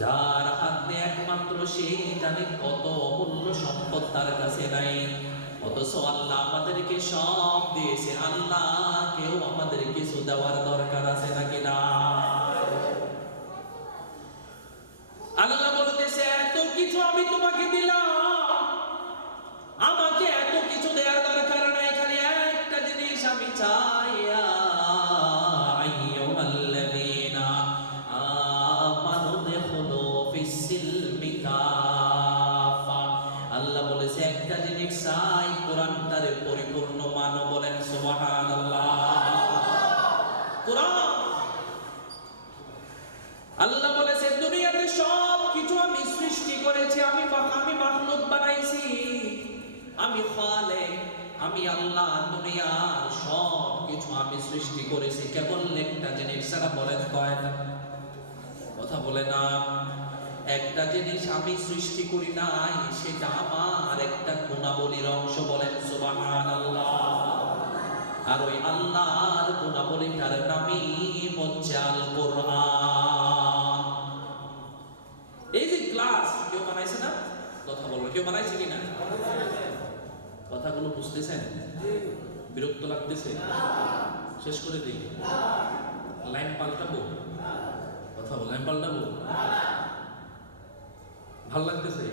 যার হাতে একমাত্র সে জানে কত অমূল্য সম্পদ তার কাছে নাই, অথচ আল্লাহ আমাদেরকে সব দিয়েছে। আল্লাহ কেউ আমাদের কিছু দেওয়ার দরকার আছে নাকি না? আল্লাহ বলতেছে এত কিছু আমি তোমাকে দিলাম, আমাকে এত কিছু দেওয়ার দরকার নাই, খালি একটা জিনিস আমি চাই। আইয়ুহাল্লাযীনা আমানু দুখুলু ফিস-সিলমি কাফা। আল্লাহ বলেছে একটা জিনিস চাই, কোরআনটারে পরিপূর্ণ মানো। বলেন সুবহানাল্লাহ। কোরআন আল্লাহ বলেছে দুনিয়াতে সব কিছু আমি সৃষ্টি করেছি, আমি মাখলুক বানাইছি, আমি খালেক, আমি আল্লাহ। দুনিয়ার সব কিছু আমি সৃষ্টি করেছি, কেবল একটা জিনিস ছাড়া। বলেন কয়টা? কথা বলে না। একটা জিনিস আমি সৃষ্টি করি নাই, সেটা আমার একটা গুণাবলীর অংশ। বলেন সুবহানাল্লাহ। আর ওই আল্লাহর গুণাবলীটার নামই হচ্ছে আল কোরআন। এই যে গ্লাস কেউ বানাইছে না? কথা বলবো, কেউ বানাইছে কিনা? কথাগুলো বুঝতেছেন? বিরক্ত লাগতেছে? শেষ করে দিই। লাইন পাল্টাবো? কথা বল, লাইন পাল্টাবো? ভাল লাগতেছে?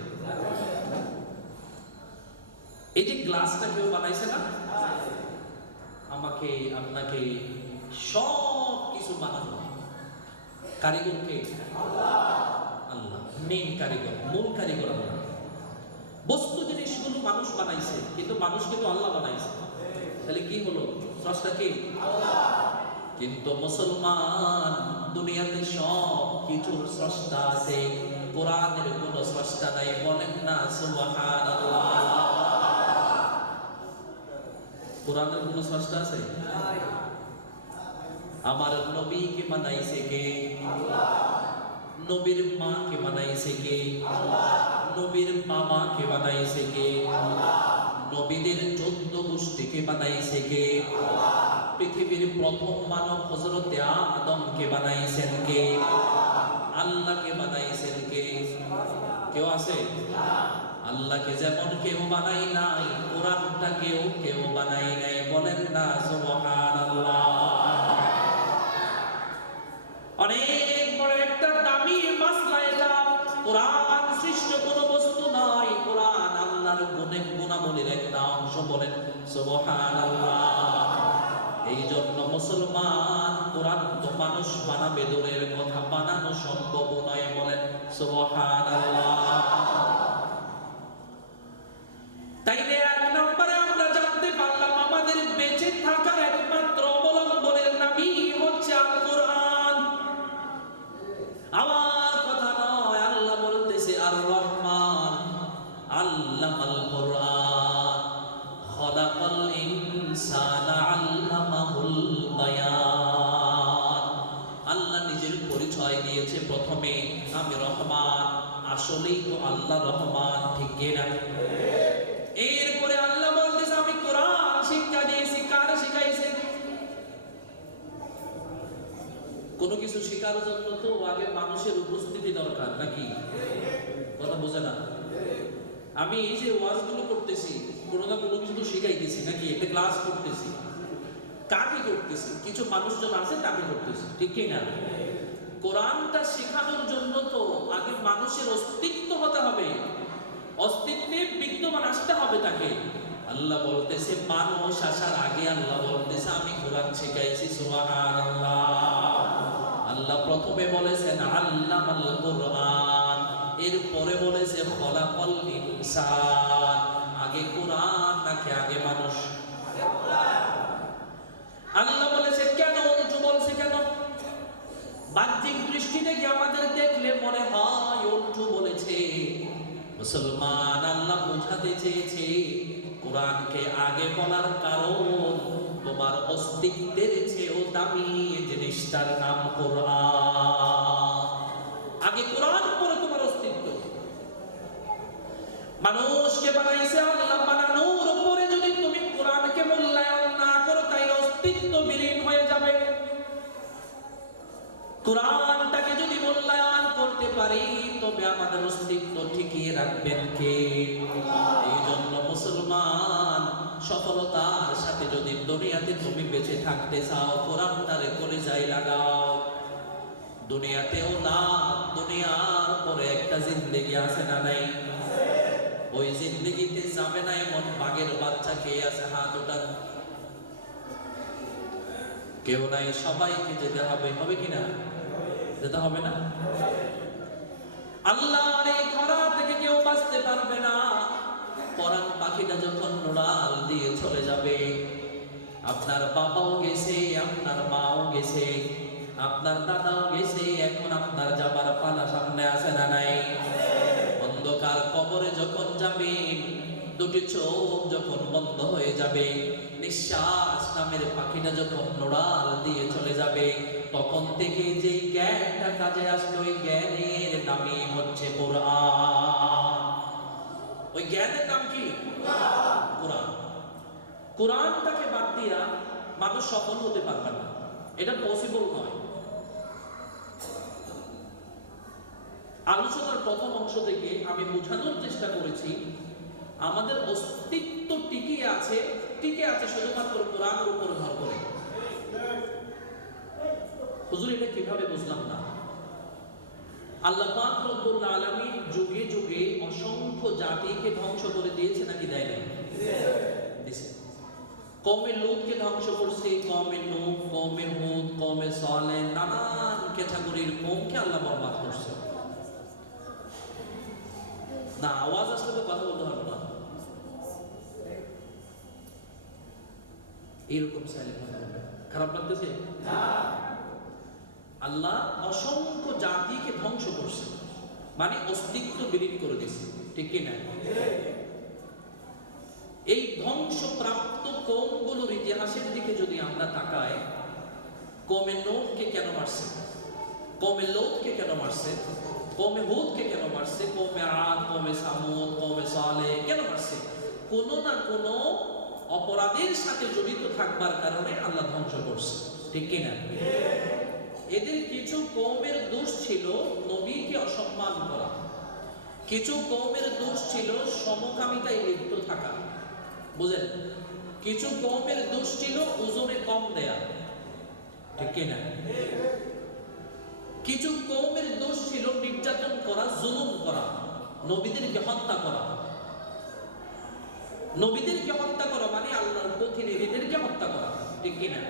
এই যে গ্লাসটা কেউ বানাইছে না? আমাকে আপনাকে সব কিছু বানানো কারিগর কে? আল্লাহ। মেইন কারিগর, মূল কারিগর আল্লাহ। বস্তু জিনিসগুলো মানুষ বানাইছে, কিন্তু মানুষ কিন্তু আল্লাহ বানাইছে। তাহলে কি হলো? স্রষ্টা কে? আল্লাহ। কিন্তু মুসলমান দুনিয়াতে সব কিছুর স্রষ্টা আছে, কোরআনের কোনো স্রষ্টা নাই। বলেন না সুবহানাল্লাহ। কোরআনের কোনো স্রষ্টা আছে? আমার নবীকে বানাইছে কে? আল্লাহ। নবীর মাকে বানাইছে কে? আল্লাহ। নবীর বাবাকে বানাইছে কে? আল্লাহ। নবীদের 14 গোষ্ঠীকে বানাইছে কে? আল্লাহ। পৃথিবীর প্রথম মানব হযরতে আদমকে বানাইছেন কে? আল্লাহকে বানাইছেন কে? কেউ আছে? আল্লাহকে যেমন কেউ বানাই নাই, কোরআনটা কেউ বানাই নাই। বলেন না সুবহানাল্লাহ। অনেক বড় একটা দামি মাসলা এটা। কোরআন সৃষ্ট কোনো বস্তু নয়, কোরআন আল্লাহর গুণাবলীর একটা অংশ। বলেন সুবহানাল্লাহ। এই জন্য মুসলমান, কোরআন তো মানুষ বানাবে দূরের কথা, বানানো সম্ভব নয়। বলেন সুবহানাল্লাহ। তাইলে এক নম্বরে আমরা জানতে পারলাম আমাদের বেঁচে থাকার একমাত্র অবলম্বনের নামই হচ্ছে আল কোরআন। আমার কথা নয়, আল্লাহ বলতেছে আর রহমান আল্লামাল কোরআন খালাকাল ইনসানা আল্লামাহুল বায়ান। আল্লাহ নিজের পরিচয় দিয়েছে প্রথমে, আমি রহমান। আসলেই তো আল্লাহ রহমান, ঠিক কিনা? এরপরে আল্লাহ বলতেছে আমি কোরআন শিক্ষা দিয়েছি। কার শিখাইছে? কোনো কিছু শেখার জন্য তো আগে মানুষের উপস্থিতি দরকার, নাকি? কথা বোঝে না? আমি এই যে ওয়াজগুলো করতেছি, কোনো না কোনো কিছু শিখাইতেছি, নাকি? একটা ক্লাস করতেছি, কাকে করতেছি? কিছু মানুষজন আছে তাকে করতেছি, ঠিক কি না? কোরআনটা শেখানোর জন্য তো আগে মানুষের অস্তিত্ব হতে হবে, অস্তিত্বে বিদ্যমান আসতে হবে তাকে। আল্লাহ বলতেছে মানুষ আসার আগে আল্লাহ বলতেছে আমি কোরআন শিখাইছি। সুবহানাল্লাহ। আল্লাহ প্রথমে বলেছেন আল্লামাল কোরআন, এরপরে বলেছে খলাকাল ইনসান। আগে কোরআন নাকি আগে মানুষ? আল্লাহ বলেছে কেন? উল্টো বলছে কেন? বাহ্যিক দৃষ্টি থেকে আমাদের দেখলে মনে হয় উল্টো বলেছে। মুসলমান, আল্লাহ বোঝাতে চেয়েছে কোরআনকে আগে বলার কারণ তোমার অস্তিত্বের চেয়েও দামি জিনিসটার নাম কোরআন। আগে কোরআন, পরে তোমার অস্তিত্ব। মানুষকে বানাইছে আল্লাহ, বানানোর পরে যদি তুমি কোরআনকে মূল্যায়ন না করো, তাই অস্তিত্ব বিলীন হয়ে যাবে। কোরআনটাকে যদি মূল্যায়ন করতে মারতে পারি, তবে আমাদের অস্তিত্ব টিকিয়ে রাখবেন কে? এই জন্য মুসলমান, সফলতার সাথে যদি দুনিয়াতে তুমি বেঁচে থাকতে চাও, কোরআনটারে করে যাই লাগাও। দুনিয়াতেও না, দুনিয়ার পরে একটা জিন্দেগি আছে না নাই? ওই জিন্দেগিতে যাবে না এমন বাঘের বাচ্চা কে আছে? হাত ওঠান। কেউ নাই, সবাইকে যেতে হবে। হবে কিনা? যেতে হবে না? আল্লাহর এই ধরা থেকে কেউ বাঁচতে পারবে না। পরাণ পাখিটা যখন উড়াল দিয়ে চলে যাবে, আপনার বাবাও গেছে, আপনার মাও গেছে, আপনার দাদাও গেছে, এখন আপনার যাবার পালা সামনে আছে না নাই? অন্ধকার কবরে যখন যাবেন, দুটি চোখ যখন বন্ধ হয়ে যাবে, নিঃশ্বাস নামের পাখিটা যখন উড়াল দিয়ে চলে যাবে, তখন থেকে যে জ্ঞানটা কাজে আসলো, ওই জ্ঞানের নামই হচ্ছে কোরআন। ওই জ্ঞানের নাম কি? কোরআন। কোরআনটাকে বাদ দিয়া মানুষ সফল হতে পারবে না, এটা পসিবল নয়। আলোচনার প্রথম অংশ থেকে আমি বোঝানোর চেষ্টা করেছি, আমাদের অস্তিত্ব টিকে আছে শুধুমাত্র কোরআনের উপর ভর করে। হুজুর এটা কিভাবে বুঝলাম না? আল্লাহ পাক রব্বুল আলামিন যুগে যুগে অসংখ্য জাতিকে ধ্বংস করে দিয়েছে নাকি দেয় নাই? দিয়েছে। কওমে লূতকে ধ্বংস করছে, কওমে নূহ, কওমে হুদ, কওমে সালেহ, নানান ক্যাটাগরির কওমকে আল্লাহ বরবাদ করছে। না, আওয়াজ আসলে তো কথা বলতে পারবো না, এইরকম সাইলেন্ট হতে হবে। খারাপ লাগতেছে? আল্লাহ অসংখ্য জাতিকে ধ্বংস করছে, মানে অস্তিত্ব বিলীন করে দিয়েছে, ঠিক কি না? এই ধ্বংসপ্রাপ্ত কওমগুলোর ইতিহাসের দিকে যদি আমরা তাকাই, কওমে নূহকে কেন মারছে, কওমে লূতকে কেন মারছে, কওমে হুদকে কেন মারছে, কওমে আদ, কওমে সামুদ, কওমে সালেহ কেন মারছে? কোনো না কোনো অপরাধের সাথে জড়িত থাকবার কারণে আল্লাহ ধ্বংস করছে, ঠিক কি না? এদের কিছু কওমের দোষ ছিল নবীকে অসম্মান করা, কিছু কওমের দোষ ছিল সমকামিতায় লিপ্ত থাকা, বুঝেন? কিছু কওমের দোষ ছিল ওজনে কম দেয়া, ঠিক কি না? কিছু কওমের দোষ ছিল নির্যাতন করা, জুলুম করা, নবীদেরকে হত্যা করা। নবীদেরকে হত্যা করা মানে আল্লাহর প্রতিনিধিদেরকে হত্যা করা, ঠিক কি না?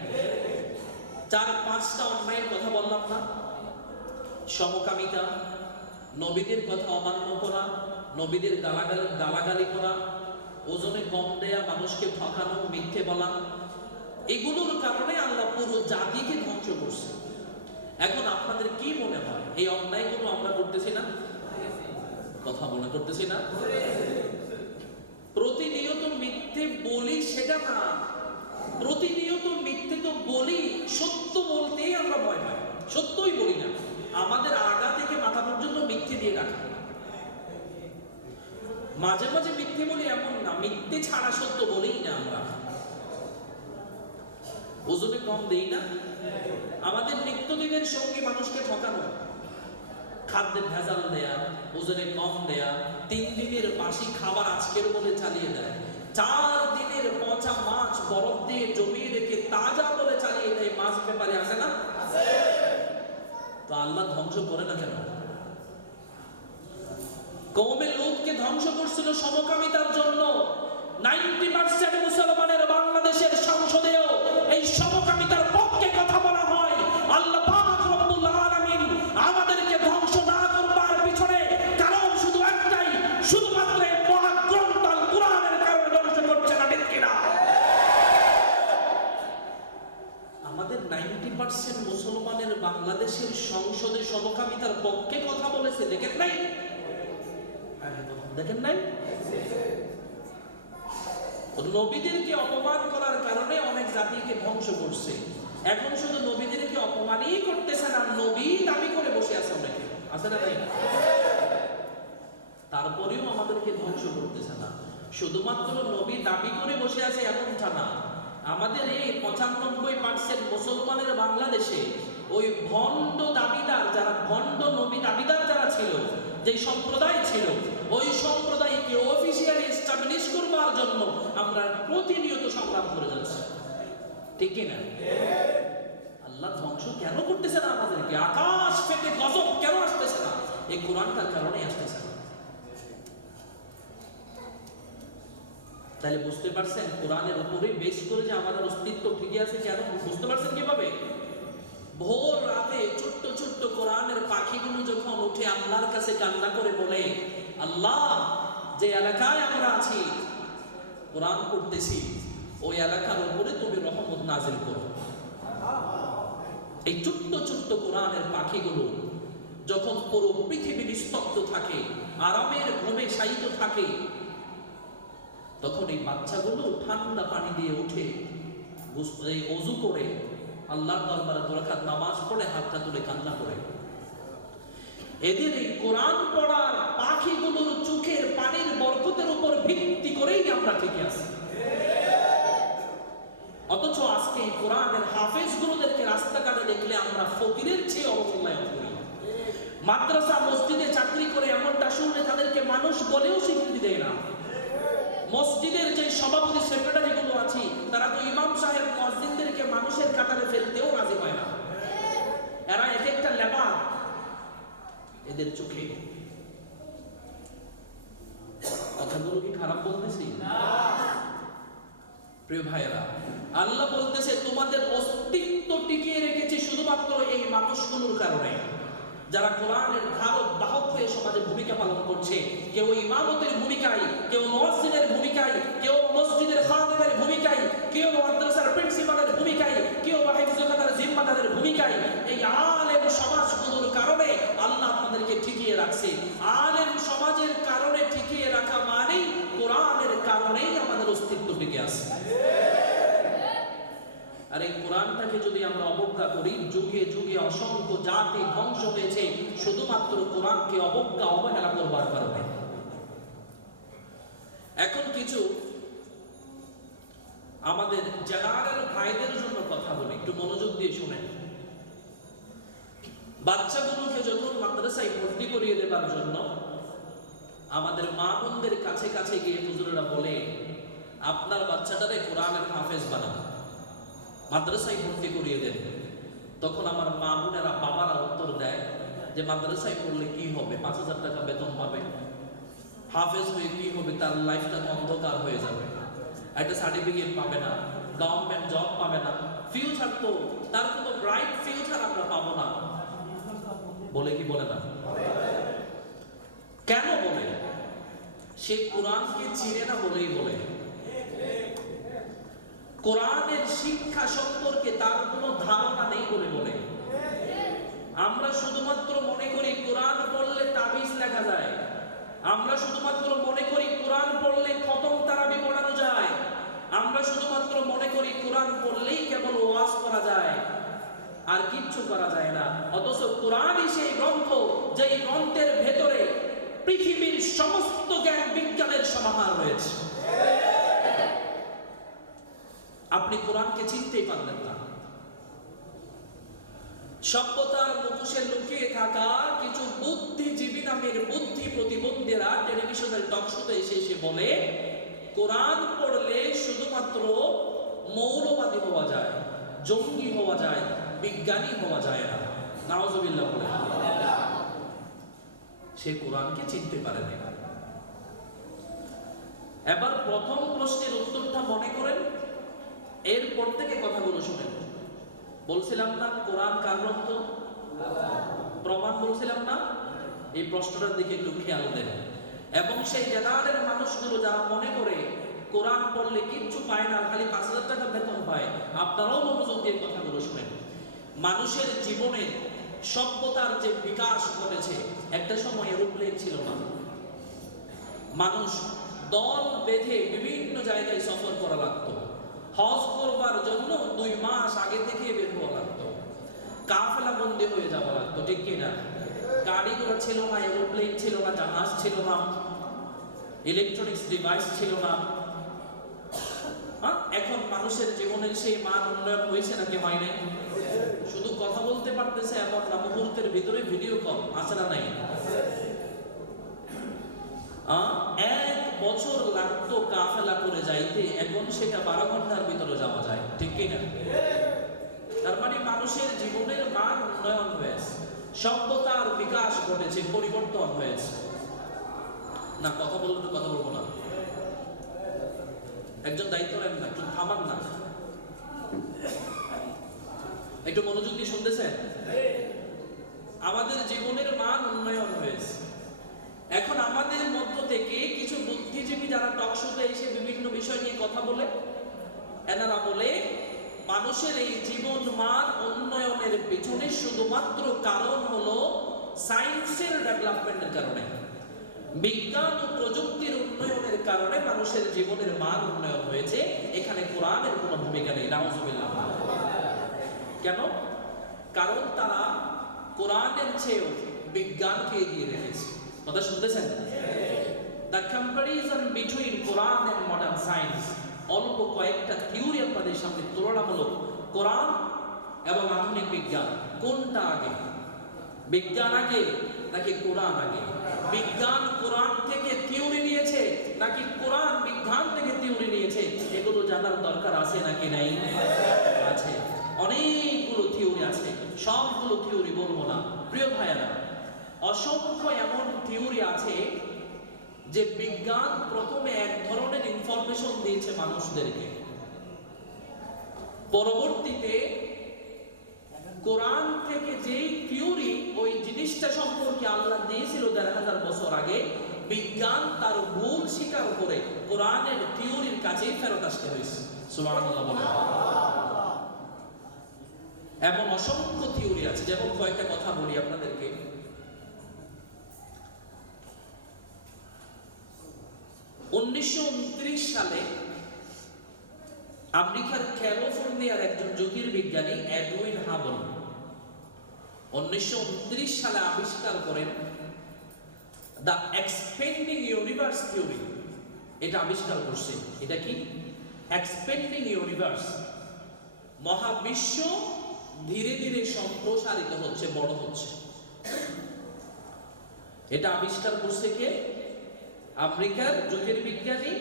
4-5টা অন্যায়ের কথা বললাম না? সমকামিতা, নবীদের কথা অমান্য করা, নবীদের গালাগালি করা, ওজনে কম দেয়া, মানুষকে ঠকানো, মিথ্যে বলা, এগুলোর কারণে আল্লাহ পুরো জাতিকে ধ্বংস করছে। এখন আপনাদের কি মনে হয় এই অন্যায়গুলো আমরা করতেছি না? কথা মনে করতেছি না? প্রতিনিয়ত মিথ্যে বলি সেটা না, প্রতিনিয়ত মিথ্যে তো বলি, সত্য বলতেই আমরা ভয় পাই, সত্যই বলি না। আমাদের আগা থেকে মাথা পর্যন্ত মিথ্যে দিয়ে রাখা। মাঝে মাঝে মিথ্যে বলি এমন না, মিথ্যে ছাড়া সত্য বলেই না আমরা। ওজনে কম দেই না। আমাদের নিত্যদিনের সঙ্গী মানুষকে ঠকানো, খাদ্যের ভেজাল দেয়া, ওজনে কম দেয়া, 3 দিনের বাসি খাবার আজকের বলে চালিয়ে দেয়, 4 দিনের পচা মাছ বরফ দিয়ে জমিয়ে রেখে তাজা বলে চালিয়ে দেয়। মাছ ব্যাপারে আছে না? তো আল্লাহ ধ্বংস করে না কেন? কওমে লূতকে ধ্বংস করছিল সমকামিতার জন্য। 90% মুসলমানের বাংলাদেশের সংসদেও এই সমকামিতার পক্ষে কথা বলা হয়। আল্লাহ পাক রব্বুল আলামিন আমাদেরকে ধ্বংস না করবার পিছনে কারণ শুধু একটাই, শুধুমাত্র এই মহাগ্রন্থ আল কোরআনের কারণে ধ্বংস করছে না, ঠিক কিনা? আমাদের 90% মুসলমানের বাংলাদেশের সংসদে সমকামিতার পক্ষে কথা বলেছে, দেখেন নাই? দেখেন নাই? নবীদেরকে অপমান করার কারণে অনেক জাতিকে ধ্বংস করছে। এখন শুধু নবীদেরকে অপমানই করতেছে না, নবী দাবি করে বসে আছে অনেকে, আছে না তাই? তারপরেও আমাদেরকে ধ্বংস করতেছে না। শুধুমাত্র নবী দাবি করে বসে আছে এমনটা না, আমাদের এই 95% মুসলমানের বাংলাদেশে ওই ভণ্ড দাবিদার যারা, ভণ্ড নবী দাবিদার যারা ছিল, যে সম্প্রদায় ছিল, ওই সম্প্রদায়কে অফিসিয়ালি এস্টাবলিশ করবার জন্য আমরা প্রতিনিয়ত সংগ্রাম করে যাচ্ছি, ঠিক কিনা? আল্লাহ ধ্বংস কেন করতেছে না আমাদেরকে? আকাশ ফেটে গজব কেন আসতেছে না? এই কোরআনটার কারণে আসতেছে না। তাহলে বুঝতে পারছেন কোরআনের উপরে বেশ করে যে আমাদের অস্তিত্ব ঠিকই আছে কেন? বুঝতে পারছেন কিভাবে? ভোর রাতে ছোট্ট ছোট্ট কোরআনের পাখিগুলো যখন উঠে আল্লাহর কাছে কান্না করে বলে, আল্লাহ যে এলাকায় আমরা আছি কোরআন পড়তেছি, ওই এলাকার উপরে তুমি রহমত নাজিল করো। এই ছোট্ট ছোট্ট কোরআনের পাখিগুলো যখন পুরো পৃথিবী নিস্তব্ধ থাকে, আরামের ঘুমে শায়িত থাকে, তখন এই বাচ্চাগুলো ঠান্ডা পানি দিয়ে উঠে ওযু করে আল্লাহর দরবারে দুরাকাত নামাজ পড়ে হাতটা তুলে কান্না করে। এদের এই কোরআন পড়ার পাখিগুলোর চোখের পানির বরকতের উপর ভিত্তি করেই আমরা টিকে আছি। অথচ আজকে এই কোরআনের হাফেজগুলোদেরকে রাস্তাঘাটে দেখলে আমরা ফকিরের চেয়ে অবমূল্যায়ন করি। মাদ্রাসা মসজিদে চাকরি করে এমনটা শুনলে তাদেরকে মানুষ বলেও স্বীকৃতি দেয় না। মসজিদের যে সভাপতি সেক্রেটারি গুলো আছে তারা তো ইমাম সাহেব মুয়াজ্জিনদেরকে মানুষের কাতারে ফেলতেও রাজি হয় না। এরা এক একটা লেবার এদের চোখে। কথাগুলো কি খারাপ বলতেছি না? প্রিয় ভাইয়েরা, আল্লাহ বলতেছে তোমাদের অস্তিত্ব টিকিয়ে রেখেছি শুধুমাত্র এই মানুষগুলোর কারণে, যারা কোরআনের ধারক বাহক হয়ে সমাজে ভূমিকা পালন করছে। কেউ ইমামতের ভূমিকায়, কেউ মুয়াজ্জিনের ভূমিকায়, কেউ মসজিদের খাদেমের ভূমিকায়, কেউ মাদ্রাসার প্রিন্সিপালের ভূমিকায়, কেউ হিফজুল্লাহর জিম্মাদারের ভূমিকায়। এই আলেম সমাজগুলোর কারণে আল্লাহ আপনাদেরকে ঠিকিয়ে রাখছে। আলেম সমাজের কারণে ঠিকিয়ে রাখা মানেই কোরআনের কারণেই আমাদের অস্তিত্ব টিকে আছে। আর এই কোরআনটাকে যদি আমরা অবজ্ঞা করি, যুগে যুগে অসংখ্য জাতি ধ্বংস হয়েছে শুধুমাত্র কোরআনকে অবজ্ঞা অবহেলা করবার কারণে। এখন কিছু আমাদের জেনারেল ভাইদের জন্য কথা বলি, একটু মনোযোগ দিয়ে শুনেন। বাচ্চাগুলোকে যখন মাদ্রাসায় ভর্তি করিয়ে দেবার জন্য আমাদের মা বোনদের কাছে কাছে গিয়ে হুজুরেরা বলে, আপনার বাচ্চাটারে কোরআনের হাফেজ বানান, মাদ্রাসায় ভর্তি করিয়ে দেন। তখন আমার মা বোনেরা বাবারা উত্তর দেয় যে মাদ্রাসায় পড়লে কি হবে, 5,000 টাকা বেতন পাবে, হাফেজ হয়ে কি হবে, তার লাইফটা অন্ধকার হয়ে যাবে, একটা সার্টিফিকেট পাবে না, গভর্নমেন্ট জব পাবে না, ফিউচার তো তার কোনো ব্রাইট ফিউচার আমরা পাবো না। বলে কি বলে না? কেন বলে? সে কোরআনকে চিনে না বলেই বলে। কোরআনের শিক্ষা সম্পর্কে তার কোনো ধারণা নেই বলে বলে। আমরা শুধুমাত্র মনে করি কোরআন পড়লে তাবিজ লেখা যায়, আমরা শুধুমাত্র মনে করি কোরআন পড়লে খতম তারাবি পড়ানো যায়, আমরা শুধুমাত্র মনে করি কোরআন পড়লেই কেবল ওয়াজ করা যায়, আর কিচ্ছু করা যায় না। অথচ কোরআনই সেই গ্রন্থ যেই গ্রন্থের ভেতরে পৃথিবীর সমস্ত জ্ঞান বিজ্ঞানের সমাহার রয়েছে। আপনি কোরআনকে চিনতেই পারলেন না। সভ্যতার মুখোশে লুকিয়ে থাকা কিছু বুদ্ধিজীবী নামের বুদ্ধি প্রতিবন্ধীরা টেলিভিশনের টক শোতে এসে এসে বলে কোরআন পড়লে শুধুমাত্র মৌলবাদী হওয়া যায়, জঙ্গি হওয়া যায়, বিজ্ঞানী হওয়া যায় না। নাউজুবিল্লাহ বলে। সে কোরআনকে চিনতে পারে না। এবার প্রথম প্রশ্নের উত্তরটা মনে করেন, এরপর থেকে কথাগুলো শুনেন। বলছিলাম না কোরআন কার গ্রন্থ? প্রমাণ বলছিলাম না? এই প্রশ্নটার দিকে একটু খেয়াল দেন। এবং সেই জেনারেল মানুষগুলো যারা মনে করে কোরআন পড়লে কিচ্ছু পায় না, খালি 5,000 টাকা বেতন পায়, আপনারাও মনোযোগ দিয়ে কথাগুলো শুনেন। মানুষের জীবনে সভ্যতার যে বিকাশ ঘটেছে, একটা সময় এরোপ্লেন ছিল না, মানুষ দল বেঁধে বিভিন্ন জায়গায় সফর করা লাগতো। হজ করবার জন্য 2 মাস আগে থেকে বের হওয়া লাগতো, কাফেলা বন্দী হয়ে যাওয়া লাগতো, ঠিক কিনা? গাড়ি ঘোড়া ছিল না, এরোপ্লেন ছিল না, জাহাজ ছিল না, ইলেকট্রনিক্স ডিভাইস ছিল না। এখন মানুষের জীবনের সেই মান উন্নয়ন হয়েছে নাকি হয় নাই? শুধু কথা বলতে পারতেছে এমন না, মুহূর্তের ভিতরে ভিডিও কল আছে না নাই? 1 বছর লাগতো কাফেলা করে যাইতে, এখন সেটা 12 ঘন্টার ভিতরে যাওয়া যায়, ঠিক কিনা? তার মানে মানুষের জীবনের মান উন্নয়ন হয়েছে, সভ্যতার বিকাশ ঘটেছে, পরিবর্তন হয়েছে। না কথা বললে তো কথা বলবো না, একজন দায়িত্ব নেন না, একটু থামান না, একটু মনোযোগ দিয়ে শুনতেছেন? আমাদের জীবনের মান উন্নয়ন হয়েছে। এখন আমাদের মধ্য থেকে কিছু বুদ্ধিজীবী যারা টকশোতে এসে বিভিন্ন বিষয় নিয়ে কথা বলে, এনারা বলে মানুষের এই জীবন মান উন্নয়নের পেছনে শুধুমাত্র কারণ হলো সায়েন্সের ডেভেলপমেন্টের কারণে, বিজ্ঞান ও প্রযুক্তির উন্নয়নের কারণে মানুষের জীবনের মান উন্নয়ন হয়েছে। এখানে কোরআনের কোনো ভূমিকা নেই। নাউজুবিল্লাহ। কেন? কারণ তারা কোরআনের চেয়েও বিজ্ঞানকে এগিয়ে রেখেছে। কথা শুনতেছেন? The comparison between Quran and modern science, অল্প কয়েকটা থিওরি আপনাদের সামনে তুলনামূলক, কোরআন এবং আধুনিক বিজ্ঞান, কোনটা আগে? বিজ্ঞান আগে নাকি কোরআন আগে? বিজ্ঞান কোরআন থেকে থিওরি নিয়েছে নাকি কোরআন বিজ্ঞান থেকে থিওরি নিয়েছে? এগুলো জানার দরকার আছে নাকি নাই? আছে। অনেকগুলো থিওরি আছে, সবগুলো থিওরি বলবো না প্রিয় ভাইয়েরা। অসংখ্য এমন থিওরি আছে যে বিজ্ঞান প্রথমে এক ধরনের ইনফরমেশন দিয়েছে মানুষদেরকে, পরবর্তীতে কোরআন থেকে যেই থিওরি ওই জিনিসটা সম্পর্কে আল্লাহ দিয়েছিল ১,৫০০ বছর আগে, বিজ্ঞান তার ভুল স্বীকার করে কোরআনের থিওরির কাছেই ফেরত আসতে হয়েছে। সুবহানাল্লাহ বলেন। এমন অসংখ্য থিওরি আছে, যেমন কয়েকটা কথা বলি আপনাদেরকে। 1929 সালে আমেরিকার ক্যালিফোর্নিয়ার একজন জ্যোতির্বিজ্ঞানী এডউইন হাবল 1929 সালে আবিষ্কার করেন দ্য এক্সপেন্ডিং ইউনিভার্স থিওরি। এটা আবিষ্কার করছে। এটা কি? এক্সপেন্ডিং ইউনিভার্স, মহাবিশ্ব ধীরে ধীরে সম্প্রসারিত হচ্ছে, বড় হচ্ছে। এটা আবিষ্কার করছে কে? আমেরিকার জ্যোতির্বিজ্ঞানী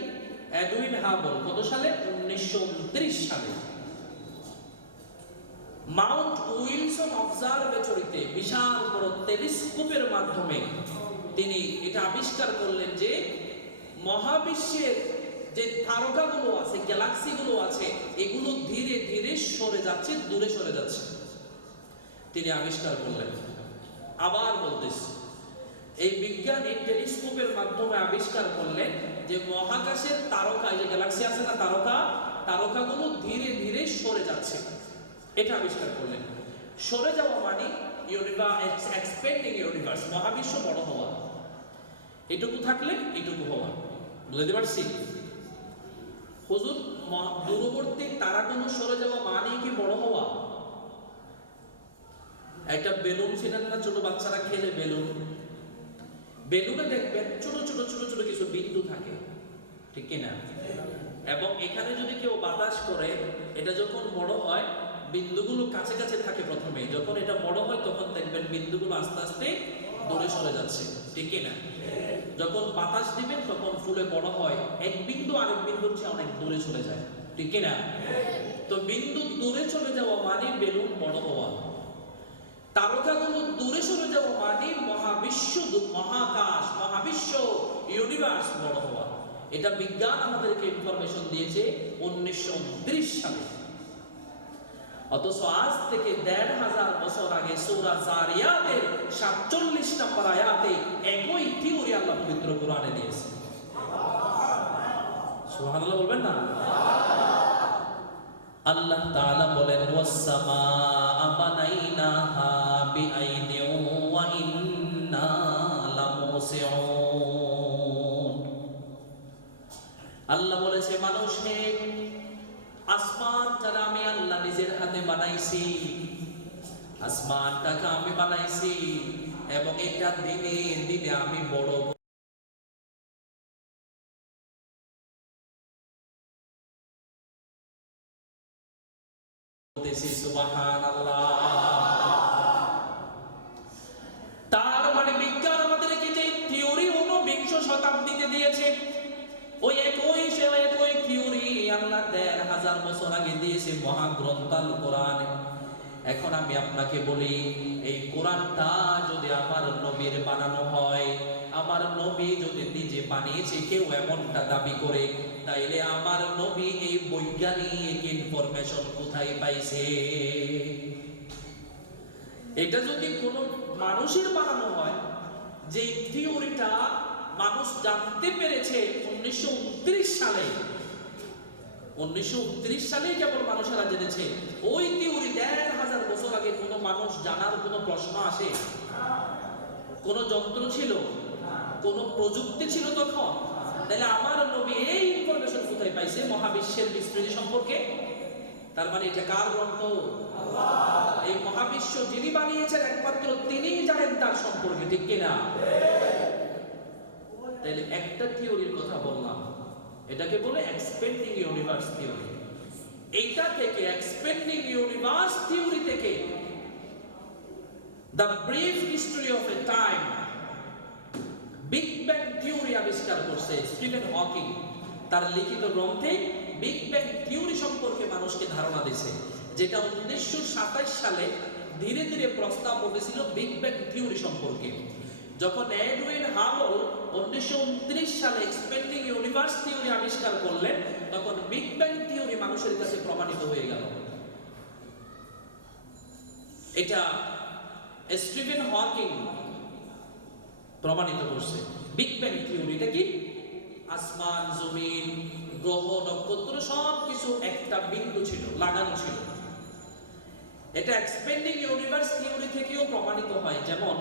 এডউইন হাবল। কত সালে? 1929 সালে। মাউন্ট উইলসন অবজারভেটরিতে বিশাল বড় টেলিস্কোপের মাধ্যমে তিনি এটা আবিষ্কার করলেন যে মহাবিশ্বের যে তারকাগুলো আছে, গ্যালাক্সিগুলো আছে, এগুলো ধীরে ধীরে সরে যাচ্ছে, দূরে সরে যাচ্ছে। তিনি আবিষ্কার করলেন। আবার বলতেছি, এই বিজ্ঞানী টেলিস্কোপের মাধ্যমে আবিষ্কার করলেন যে মহাকাশের তারকা, যে গ্যালাক্সি আছে না, তারকাগুলো ধীরে ধীরে সরে যাচ্ছে। এটা আবিষ্কার করলেন। সরে যাওয়া মানে ইউনিভার্স, এক্সপেন্ডিং ইউনিভার্স, মহাবিশ্ব বড় হওয়া। এটুকু থাকলে এটুকু হওয়া, বুঝতে পারছি? হুজুর, দূরবর্তী তারাগুলো সরে যাওয়া মানে কি বড় হওয়া? একটা বেলুন ছিলেন না, ছোট বাচ্চারা খেলে বেলুন, বেলুনে দেখবেন ছোট ছোট ছোট ছোট কিছু বিন্দু থাকে, ঠিক কিনা? এবং এখানে যদি কেউ বাতাস করে, এটা যখন বড় হয় বিন্দুগুলো কাছে কাছে থাকে প্রথমে, যখন এটা বড় হয় তখন দেখবেন বিন্দুগুলো আস্তে আস্তে দূরে সরে যাচ্ছে, ঠিক কিনা? যখন বাতাস দিবেন তখন ফুলে বড় হয়, এক বিন্দু আরেক বিন্দুর চেয়ে অনেক দূরে চলে যায়, ঠিক কিনা? তো বিন্দু দূরে চলে যাওয়া মানে বেলুন বড় হওয়া। তারকাগুলো দূরে সরে যাওয়া মানে মহাবিশ্ব, মহাকাশ, মহাবিশ্ব, ইউনিভার্স বড় হওয়া। এটা বিজ্ঞান আমাদেরকে ইনফরমেশন দিয়েছে 1929 সালে। অথচ আজ থেকে ১,৫০০ বছর আগে সূরা যারিয়াতের ৪৭ নম্বর আয়াতে একই থিওরি আল্লাহ পবিত্র কোরআনে দিয়েছে। সুবহানাল্লাহ বলবেন না? আল্লাহ তাআলা বলেন, ওয়াস-সামাআ বানাইনাহা বিআইদিন ওয়া ইন্না লামুসিউন। আল্লাহ বলেছে, মানুষ হে, আসমান যারা আমি আল্লাহ নিজের হাতে বানাইছি, আসমানটাকে আমি বানাইছি এবং এটা দিনে দিনে আমি বড় বলতেছি সুবহানাল্লাহ। তার মানে বিজ্ঞান আমাদেরকে যে থিওরি 19বিংশ শতাব্দীতে দিয়েছে, ওই একই থিওরি আল্লাহ ১,৫০০ বছর আগে দিয়েছে মহাগ্রন্থ আল কোরআন। এখন আমি আপনাকে বলি, এই কোরআনটা যদি আমার নবীর বানানো হয়, আমার নবী যদি নিজে বানিয়েছে, কেউ এমনটা দাবি করে, তাইলে আমার নবী এই বৈজ্ঞানিক ইনফরমেশন কোথায় পাইছে? এটা যদি কোনো মানুষের বানানো হয়, যে থিওরিটা মানুষ জানতে পেরেছে 1929 সালে, 1929 সালে কেবল মানুষেরা জেনেছে, ওই থিওরি ১,৫০০ বছর আগে কোনো মানুষ জানার কোনো প্রশ্ন আসে? কোন যন্ত্র ছিল, কোন প্রযুক্তি ছিল তখন? তাহলে আমার নবী এই ইনফরমেশন কোথায় পাইছে মহাবিশ্বের বিস্তৃতি সম্পর্কে? তার মানে এটা কার গ্রন্থ? আল্লাহ। এই মহাবিশ্ব যিনি বানিয়েছেন একমাত্র তিনিই জানেন তার সম্পর্কে, ঠিক কিনা? তাহলে একটা থিওরির কথা বললাম, এটাকে বলে এক্সপেন্ডিং ইউনিভার্স থিওরি। এইটা থেকে, এক্সপেন্ডিং ইউনিভার্স থিওরি থেকে, the brief history of A time, big bang theory আবিষ্কার করছে স্টিফেন হকিং। তার লিখিত গ্রন্থে বিগ ব্যাং থিওরি সম্পর্কে মানুষকে ধারণা দিয়েছে, যেটা 1927 সালে ধীরে ধীরে প্রস্তাব উঠেছিল বিগ ব্যাং থিওরি সম্পর্কে। যখন এডউইন হাবল 1929 সালে এক্সপেন্ডিং ইউনিভার্স থিওরি আবিষ্কার করলেন, তখন বিগ ব্যাং থিওরি মানুষের কাছে প্রমাণিত হয়ে গেল। এটা স্টিফেন হকিং প্রমাণিত করছে। বিগ ব্যাং থিওরিটা কি? আসমান, জমিন, গ্রহ, নক্ষত্র সবকিছু একটা বিন্দু ছিল, লাগানো ছিল। এটা এক্সপেন্ডিং ইউনিভার্স থিওরি থেকেও প্রমাণিত হয়। যেমন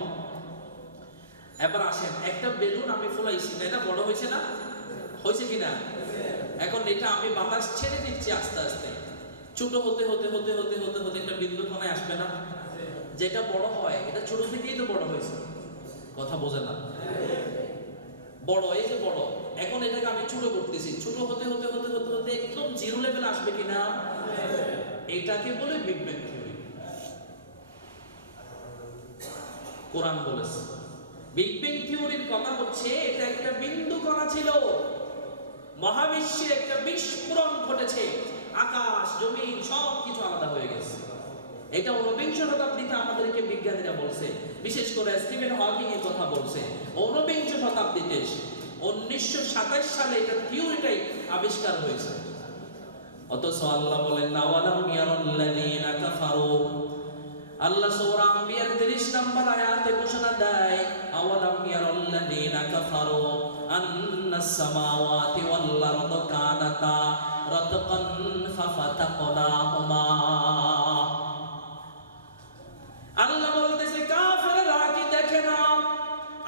এবার আসেন, একটা বেলুন আমি ফুলাইছি, এটা বড় হয়েছে না? হয়েছে কিনা? এখন এটা আমি বাতাস ছেড়ে দিচ্ছি আস্তে আস্তে, ছোট হতে হতে হতে হতে হতে হতে একটা বিন্দু কোণায় আসবে না? যেটা বড় হয় এটা ছোট থেকেই তো বড় হয়েছে, কথা বোঝে না? বড়, এই যে বড়, এখন এটাকে আমি ছোট করতেছি, ছোট হতে হতে হতে হতে হতে একদম জিরো লেভেল আসবে কিনা? এটাকে বলে বিগ ব্যাং থিওরি। কোরআন বলেছে বিগ ব্যাং থিওরির কথা হচ্ছে, এটা একটা বিন্দু কণা ছিল, মহাবিশ্বে একটা বিস্ফোরণ ঘটেছে, আকাশ জমিন সবকিছু আলাদা হয়ে গেছে। এটা 19বিংশ শতাব্দীতে আমাদেরকে বিজ্ঞানীরা বলছে, বিশেষ করে স্টিফেন হকিং এর কথা বলছে 19বিংশ শতাব্দীতে। 1927 সালে এটা থিওরিটাই আবিষ্কার হয়েছে। অথচ আল্লাহ বলেন আওয়ালাম ইয়ারাল্লাযীনা কাফারু, আল্লাহ সূরা আম্বিয়ার 30 নম্বর আয়াতে ঘোষণা দেয়, আওয়ালাম ইয়ারাল্লাযীনা কাফারু আন্নাস সামাওয়াতি ওয়াল আরদু কানাতা রাতকান ফাফাতাকনাহুমা। আল্লাহ বলতেছে কাফেররা কি দেখে না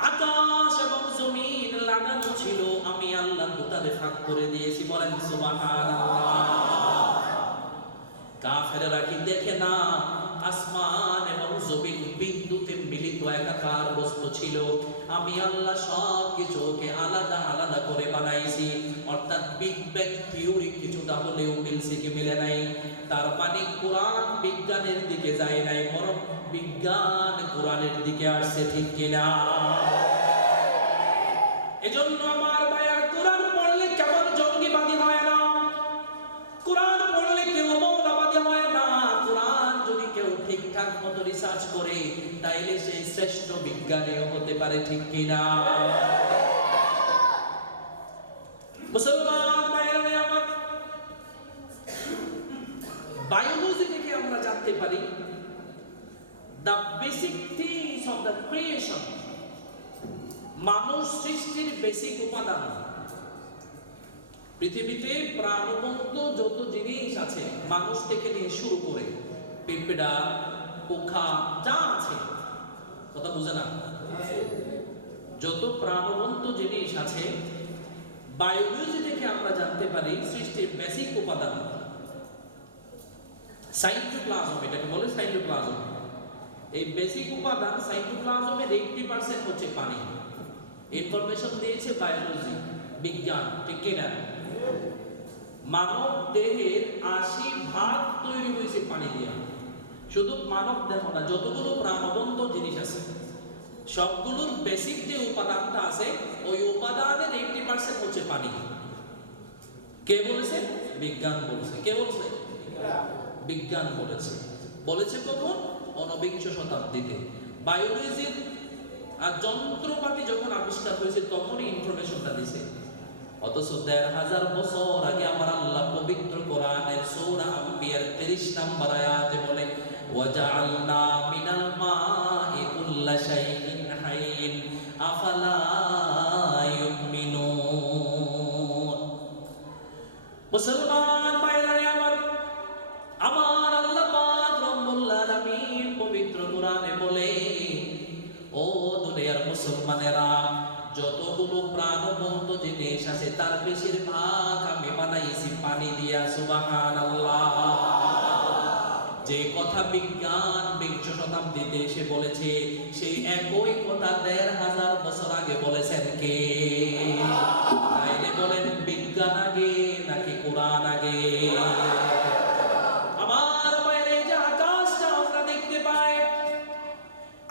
আকাশ এবং জমিন লাগানো ছিল, আমি আল্লাহ দুটারে ভাগ করে দিয়েছি। বলেন সুবহানাল্লাহ। কাফেররা কি দেখে না আসমান এবং জমিন বিন্দুতে মিলিত একাকার বস্তু ছিল, আমি আল্লাহ সব কিছুকে আলাদা আলাদা করে বানাইছি। অর্থাৎ বিগ ব্যাং থিওরি কিছুটা হলেও মিলছে কি মিলে নাই? তার মানে কোরআন বিজ্ঞানের দিকে যায় নাই, বরং বিজ্ঞান কোরআনের দিকে আসছে, ঠিক কিনা? এজন্য আমার ভাইয়া, কোরআন পড়লে কেবল জঙ্গিবাদী হয় না, কোরআন পড়লে কেউ মৌলবাদী হয় না। কোরআন যদি কেউ ঠিকঠাক মতো রিসার্চ করে, তাইলে সেই শ্রেষ্ঠ বিজ্ঞানীও হতে পারে, ঠিক কিনা? মুসলমান ভাইরা আমার, বায়োলজি থেকে আমরা জানতে পারি the basic things of the creation, মানুষ সৃষ্টির বেসিক উপাদান। পৃথিবীতে প্রাণবন্ত যত জিনিস আছে, মানুষ থেকে নিয়ে শুরু করে পিঁপড়া, পোকা, যা আছে, কথা বুঝে না? যত প্রাণবন্ত জিনিস আছে, বায়োলজি থেকে আমরা জানতে পারি সৃষ্টির বেসিক উপাদান সাইটোপ্লাজম, এটাকে বলে সাইটোপ্লাজম। এই বেসিক উপাদান সাইটোপ্লাজমের 80% হচ্ছে পানি। ইনফরমেশন দিয়েছে বায়োলজি, বিজ্ঞান, ঠিক কিনা? মানব দেহের 80% তৈরি হয়েছে পানি দিয়া। শুধু মানব দেহ না, যতগুলো প্রাণবন্ত জিনিস আছে সবগুলোর বেসিক যে উপাদানটা আছে ওই উপাদানের 80% হচ্ছে পানি। কে বলেছে? বিজ্ঞান বলেছে। কে বলছে? বিজ্ঞান বলেছে। বলেছে কখন? 19বিংশ শতাব্দীতে। বায়োলজির যন্ত্রপাতি যখন আবিষ্কার হয়েছে তখনই ইনফরমেশনটা দিছে। অথচ ১৫০০ বছর আগে আমার আল্লাহ পবিত্র কোরআনের সূরা আম্বিয়ার ৩০ নম্বর আয়াতে বলে, ওয়াজআলনা মিনাল মাই কুল্লা শাইইন হাইয়্যিন আফালা ইউমিনুন। মুসলমান ভাইরা আমার আল্লাহ পাক রব্বুল আলামিন পবিত্র কোরআনে বলে, ও দুনিয়ার মুসলমানেরা, যতগুলো প্রাণবন্ত জিনিস আছে তার বেশিরভাগ আমি বানাইছি পানি দিয়া। সুবহানাল্লাহ। যে কথা বিজ্ঞান ২০ শতাব্দীতে এসে বলেছে, সেই একই কথা ১৫০০ বছর আগে বলেছেন কে? তাইলে বলেন বিজ্ঞান আগে নাকি কোরআন আগে? আমার বাইরে যে আকাশটা আমরা দেখতে পাই,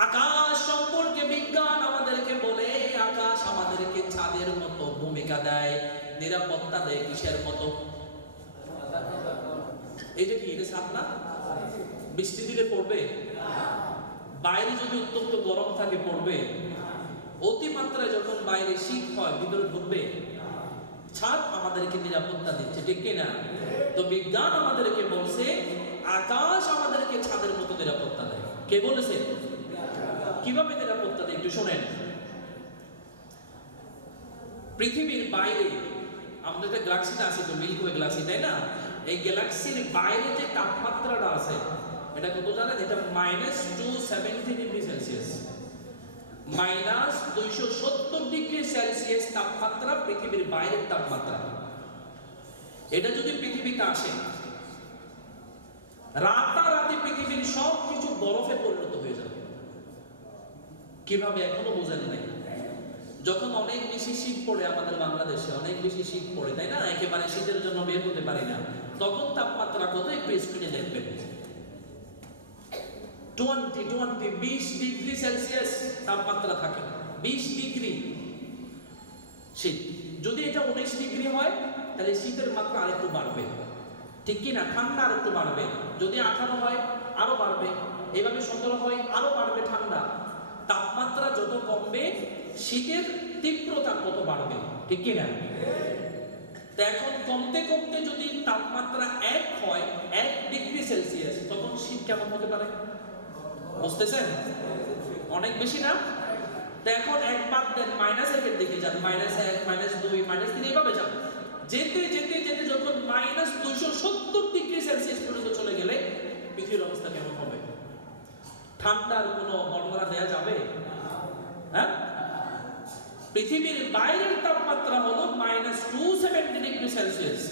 আকাশ সম্পর্কে বিজ্ঞান আমাদেরকে বলে আকাশ আমাদেরকে ছাদের মতো ভূমিকা দেয়, নিরাপত্তা দেয়। কিসের মতো? এই যে কি, এটা ছাদ না? বৃষ্টি দিলে পড়বে? বাইরে যদি অত্যন্ত গরম থাকে পড়বে? অতিমাত্রায় যখন বাইরে শীত হয় ভিতরে ঢুকবে? ছাদ আমাদেরকে নিরাপত্তা দিচ্ছে, ঠিক কিনা? তো বিজ্ঞান আমাদেরকে বলছে আকাশ আমাদেরকে ছাদের মতো নিরাপত্তা দেয়। কে বলেছে? কিভাবে নিরাপত্তা দেয় একটু শোনেন। পৃথিবীর বাইরে আমাদের একটা গ্যালাক্সিটা আছে, তো মিল্কি ওয়ে গ্যালাক্সি, তাই না? এই গ্যালাক্সির বাইরে যে তাপমাত্রাটা আছে এটা কত জানেন? এটা -270 ডিগ্রি সেলসিয়াস। -270 ডিগ্রি সেলসিয়াস তাপমাত্রা পৃথিবীর বাইরের তাপমাত্রা। এটা যদি পৃথিবীতে আসে, রাতারাতি পৃথিবীর সব কিছু বরফে পরিণত হয়ে যাবে। কিভাবে এখনো বোঝেন নাই? যখন অনেক বেশি শীত পড়ে আমাদের বাংলাদেশে, অনেক বেশি শীত পড়ে, তাই না? একেবারে শীতের জন্য বের হতে পারি না, তখন তাপমাত্রা কত একটু স্ক্রিনে দেখবেন, 20 ডিগ্রি সেলসিয়াস তাপমাত্রা থাকে। 20 ডিগ্রি শীত। যদি এটা 19 ডিগ্রি হয় তাহলে শীতের মাত্রা আরেকটু বাড়বে, ঠিক কি না? ঠান্ডা আরেকটু বাড়বে। যদি 18 হয় আরো বাড়বে, এইভাবে 17 হয় আরো বাড়বে ঠান্ডা। তাপমাত্রা যত কমবে শীতের তীব্রতা তত বাড়বে, ঠিক কি না? তো এখন কমতে কমতে যদি তাপমাত্রা 1 হয়, 1 ডিগ্রি সেলসিয়াস, তখন শীত কেমন হতে পারে বুঝতেছেন? অনেক বেশি না? তো এখন একবার দেন -1 দিকে যান, -1, -2, -3 এইভাবে যান। যেতে যেতে যেতে যখন -270 ডিগ্রি সেলসিয়াস পর্যন্ত চলে গেলে পৃথিবীর অবস্থা কেমন হবে? ঠান্ডার কোনো বর্ণনা দেওয়া যাবে? হ্যাঁ? পৃথিবীর বাইরের তাপমাত্রা হলো -270 ডিগ্রি সেলসিয়াস।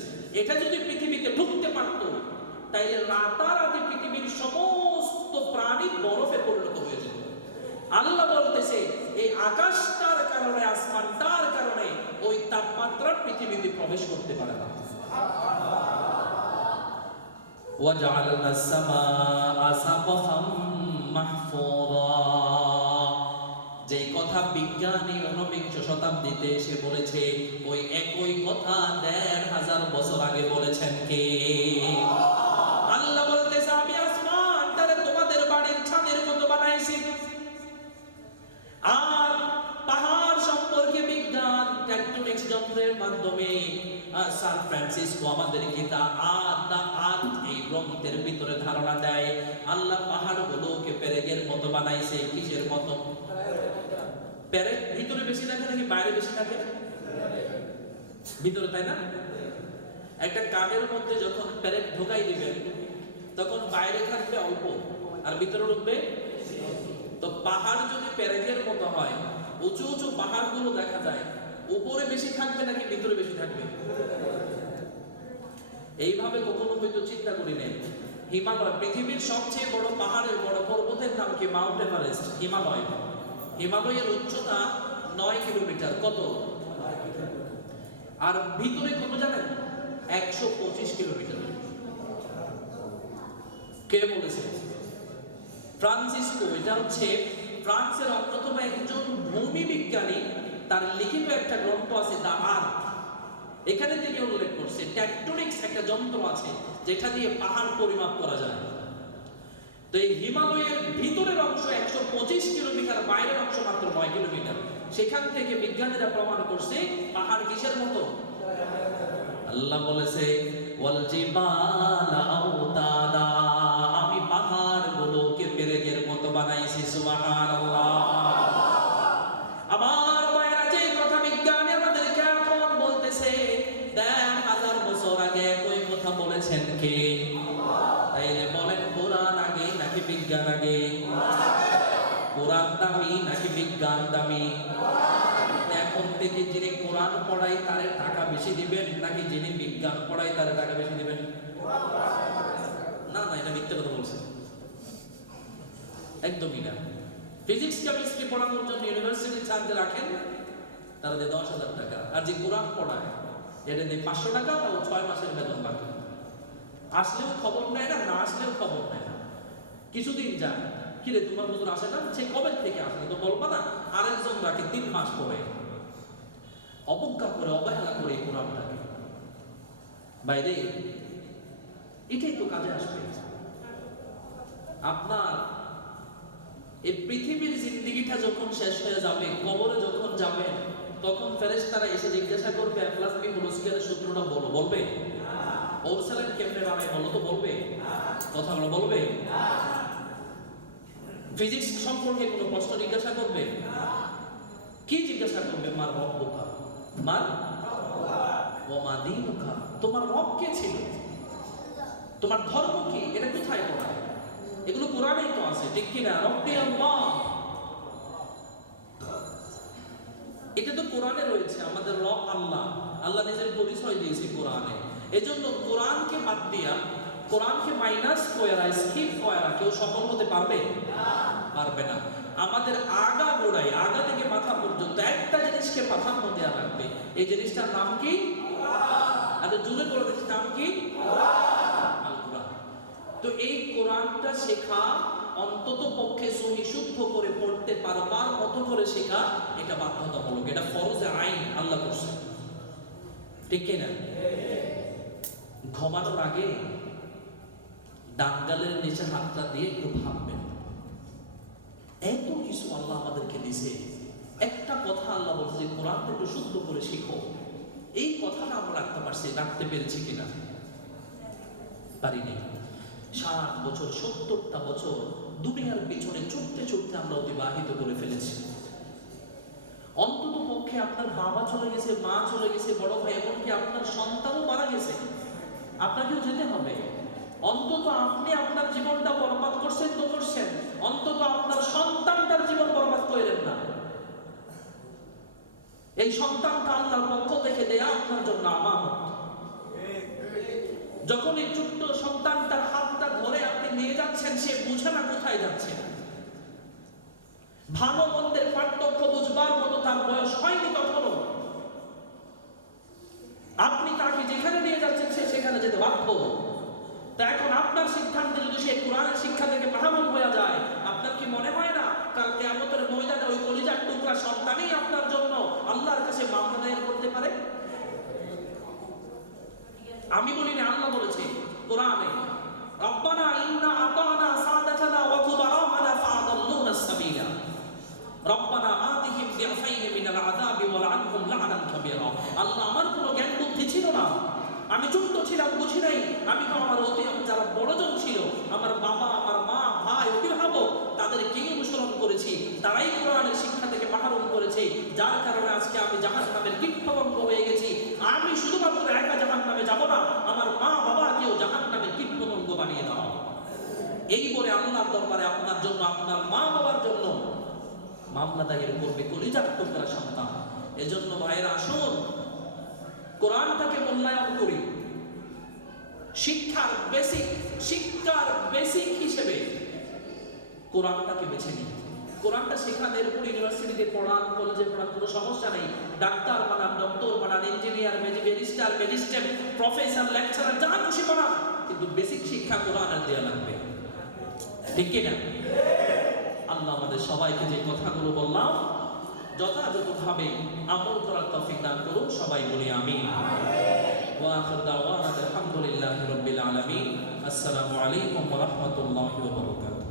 এটা যদি পৃথিবীতে ঢুকতে পারতো তাইলে রাতারাতি পৃথিবীর সমস্ত প্রাণী বরফে পরিণত হয়ে যেত। আল্লাহ বলতেছে এই আকাশটার কারণে, আসমানটার কারণে ওই তাপমাত্রা পৃথিবীতে প্রবেশ করতে পারে না। ওয়াজআলনাস সামাআ সাকফাম মাহফুযা। যেই কথা বিজ্ঞানী 19বিংশ শতাব্দীতে এসে বলেছে, ওই একই কথা ১৫০০ বছর আগে বলেছেন কে? আল্লাহ বলতেছে আমি আসমানটারে তোমাদের বাড়ির ছাদের মতো বানাইছি। আর পাহাড় সম্পর্কে বিজ্ঞান টেকটনিক্স যন্ত্রের মাধ্যমে সান ফ্রান্সিসকো আমাদেরকে এই গ্রন্থের ভিতরে ধারণা দেয়। আল্লাহ পাহাড়গুলোকে পেরেকের মতো বানাইছে। কিসের মতো? পেরেক ভিতরে বেশি থাকে নাকি বাইরে বেশি থাকে? ভিতরে, তাই না? একটা কাঠের মধ্যে যখন পেরেক ঢোকাই দিবেন তখন বাইরে থাকবে অল্প আর ভিতরে ঢুকবে। তো পাহাড় যদি পেরেকের মতো হয়, উঁচু উঁচু পাহাড়গুলো দেখা যায়, উপরে বেশি থাকবে নাকি ভিতরে বেশি থাকবে? এইভাবে কখনো হয়তো চিন্তা করি নাই। হিমালয় পৃথিবীর সবচেয়ে বড় পাহাড়ের বড় পর্বতের নাম কি? Mount Everest. হিমালয়। হিমালয়ের উচ্চতা 9 কিলোমিটার। কত? আর ভিতরে কত জানেন? 125 কিলোমিটার। কে বলেছে? ফ্রান্সিসকো। এটা হচ্ছে ফ্রান্সের অন্যতম একজন ভূমি বিজ্ঞানী, তার লিখিত একটা গ্রন্থ আছে দা আর্থ। এখানে তিনি উল্লেখ করছে টেকটোনিক্স একটা যন্ত্র আছে যেটা দিয়ে পাহাড় পরিমাপ করা যায়। তো এই হিমালয়ের ভিতরের অংশ 125 কিলোমিটার, বাইরের অংশ মাত্র 9 কিলোমিটার। সেখান থেকে বিজ্ঞানীরা প্রমাণ করছে পাহাড় কিসের মতো? আল্লাহ বলেছে ওয়াল জিবালা আওতাদা, আমি পাহাড়গুলোকে পেরেকের মতো বানাইছি। সুবহানাল্লাহ। আমার ভাইরা, যে কথা বিজ্ঞানী আমাদেরকে এখন বলতেছে, 1000 বছর আগে ওই কথা বলেছেন কে? তাইলে বলেন, কোরআন আগে নাকি বিজ্ঞান আগে? কোরআন দামি নাকি বিজ্ঞান দামি? এখন থেকে যিনি কোরআন পড়ায় তারে টাকা বেশি দিবেন নাকি যিনি বিজ্ঞান পড়ায় তারে টাকা বেশি দিবেন? না না, এটা মিথ্যা কথা বলছেন, একদমই না। ফিজিক্স কেমিস্ট্রি পড়ানোর জন্য ইউনিভার্সিটি চার্জ রাখেন, তারা দেয় 10,000 টাকা। আর যে কোরআন পড়ায় এটা দেয় 500 টাকা, তাও 6 মাসের বেতন বাকি। আসলেও খবর নেয় না, না আসলেও খবর নেয় না। কিছুদিন যায়, কিরে তোমার হুজুর আসে না? সে কবে থেকে আসে তো বলবা না। আরেকজন রাখে 3 মাস পরে। অবজ্ঞা করে, অবহেলা করে কোরআনটাকে। বাইরে এটাই তো কাজে আসবে। আপনার এই পৃথিবীর জিন্দেগিটা যখন শেষ হয়ে যাবে, কবরে যখন যাবেন, তখন ফেরেশতারা এসে জিজ্ঞাসা করবে a + b = স্কয়ারের সূত্রটা বলো। বলবে? ওর সালেন কেমনে বানায় বলো তো? বলবে? কথাগুলো বলবে? ফিজিক্স সম্পর্কে কোনো প্রশ্ন জিজ্ঞাসা করবে? কি জিজ্ঞাসা করবে? মার রব্বুকা, মার ওয়া মা দীনুকা, তোমার রব কে ছিল, তোমার ধর্ম কি, এটা কোথায় পড়ায়? এগুলো কোরআনেই তো আছে, ঠিক কি না? রব্বি আল্লাহ, এটা তো কোরআনে রয়েছে। আমাদের রব আল্লাহ, আল্লাহ নিজের পরিচয় দিয়েছে কোরআনে। এজন্য কোরআনকে বাদ দিয়া, কোরআনকে মাইনাস করা, স্কিপ করা কেউ সফল হতে পারবে? পারবে না। আমাদের আগা গোড়ায়, আগা থেকে মাথা পর্যন্ত একটা জিনিসকে প্রাধান্য দেওয়া লাগবে। এই জিনিসটার নাম কি? আচ্ছা জুড়ে করে দিচ্ছি, নাম কি? আল কোরআন। তো এই কোরআনটা শেখা, অন্তত পক্ষে সহি শুদ্ধ করে পড়তে পারবার মতো করে শেখা, এটা বাধ্যতামূলক, এটা ফরজে আইন আল্লাহ করছে, ঠিক কিনা? ঘুমানোর আগে ডাঙ্গালের নিচে হাতটা দিয়ে একটু ভাববেন, এত কিছু আল্লাহ আমাদেরকে দিছে, একটা কথা আল্লাহ বলছে যে কোরআনটা একটু শুদ্ধ করে শিখো। এই কথাটা আমরা রাখতে পেরেছি কিনা? পারিনি। 60 বছর, 70টা বছর দুনিয়ার পিছনে ছুটতে ছুটতে আমরা অতিবাহিত করে ফেলেছি। অন্তত পক্ষে আপনার বাবা চলে গেছে, মা চলে গেছে, বড় ভাই, এমনকি আপনার সন্তানও মারা গেছে, আপনাকেও যেতে হবে। অন্তত আপনি আপনার জীবনটা বরবাদ করছেন তো করছেন, অন্তত আপনার সন্তানটার জীবন বরবাদ করেন না। এই সন্তানটা আল্লাহর পক্ষ থেকে দেয়া আপনার জন্য আমানত। যখন এই ছোট্ট সন্তানটার হাতটা ধরে আপনি নিয়ে যাচ্ছেন, সে বুঝে না কোথায় যাচ্ছে, ভালো মন্দের পার্থক্য বুঝবার মতো তার বয়স হয়নি তখনও। আপনি তাকে যেখানে নিয়ে যাচ্ছেন সে সেখানে যেতে বাধ্য। তা এখন আপনার সিদ্ধান্তে যদি সে কোরআনের শিক্ষা থেকে মাহরুম হয়ে যায়, আপনার কি মনে হয় না কাল কিয়ামতের ময়দানে ওই কলিজার টুকরা সন্তানই আপনার জন্য আল্লাহর কাছে মামলা দায়ের করতে পারে? আমি বলি না, আল্লাহ বলেছে কোরআনে, রব্বানা ইন্না আতানা সাদাতানা ওয়া কুবারানা ফাআদাল্লুনা সাবিলা রব্বানা আতিহিম বিআফাইন মিনাল আযাবি ওয়া লা'আনহুম লা'নান কাবীরা। আল্লাহ, আমার কোনো জ্ঞান বুদ্ধি ছিল না, আমি ছোট্ট ছিলাম, বুঝি নাই। আমি তো আমার অতি যারা বড়জন ছিল, আমার বাবা, আমার মা, ভাই, অভিভাবক, তাদেরকে অনুসরণ করেছি, তারাই কোরআনের শিক্ষা থেকে মাহরুম করেছে, যার কারণে আজকে আমি জাহান্নামের কীটপতঙ্গ হয়ে গেছি। আমি শুধুমাত্র একা জাহান্নামে যাব না, আমার মা বাবাকেও জাহান্নামের কীটপতঙ্গ বানিয়ে দাও। এই বলে আল্লাহর দরবারে আপনার জন্য, আপনার মা বাবার জন্য মামলা দায়ের করবে কলিজার টুকরা সন্তান। এজন্য ভাইয়েরা, আসুন কোরআনটাকে মূল্যায়ন করি। শিক্ষার বেসিক হিসেবে কোরআনটাকে বেছে নিই। কোরআনটা শেখানোর উপর ইউনিভার্সিটিতে পড়ান, কলেজে পড়ান, কোনো সমস্যা নেই। ডাক্তার বানান, ডক্টর বানান, engineer, barrister, magistrate, professor, lecturer, যা খুশি বানান, কিন্তু বেসিক শিক্ষা কোরআনের দেয়া লাগবে। ঠিক কি না? আল্লাহ আমাদের সবাইকে যে কথাগুলো বললাম যথাযথভাবে আমল করার তৌফিক দান করুন। সবাই বলি আমিন। ওয়া আখিরু দাওয়ানা আলহামদুলিল্লাহি রাব্বিল আলামিন। আসসালামু আলাইকুম ওয়া রাহমাতুল্লাহি ওয়া বারাকাতুহু।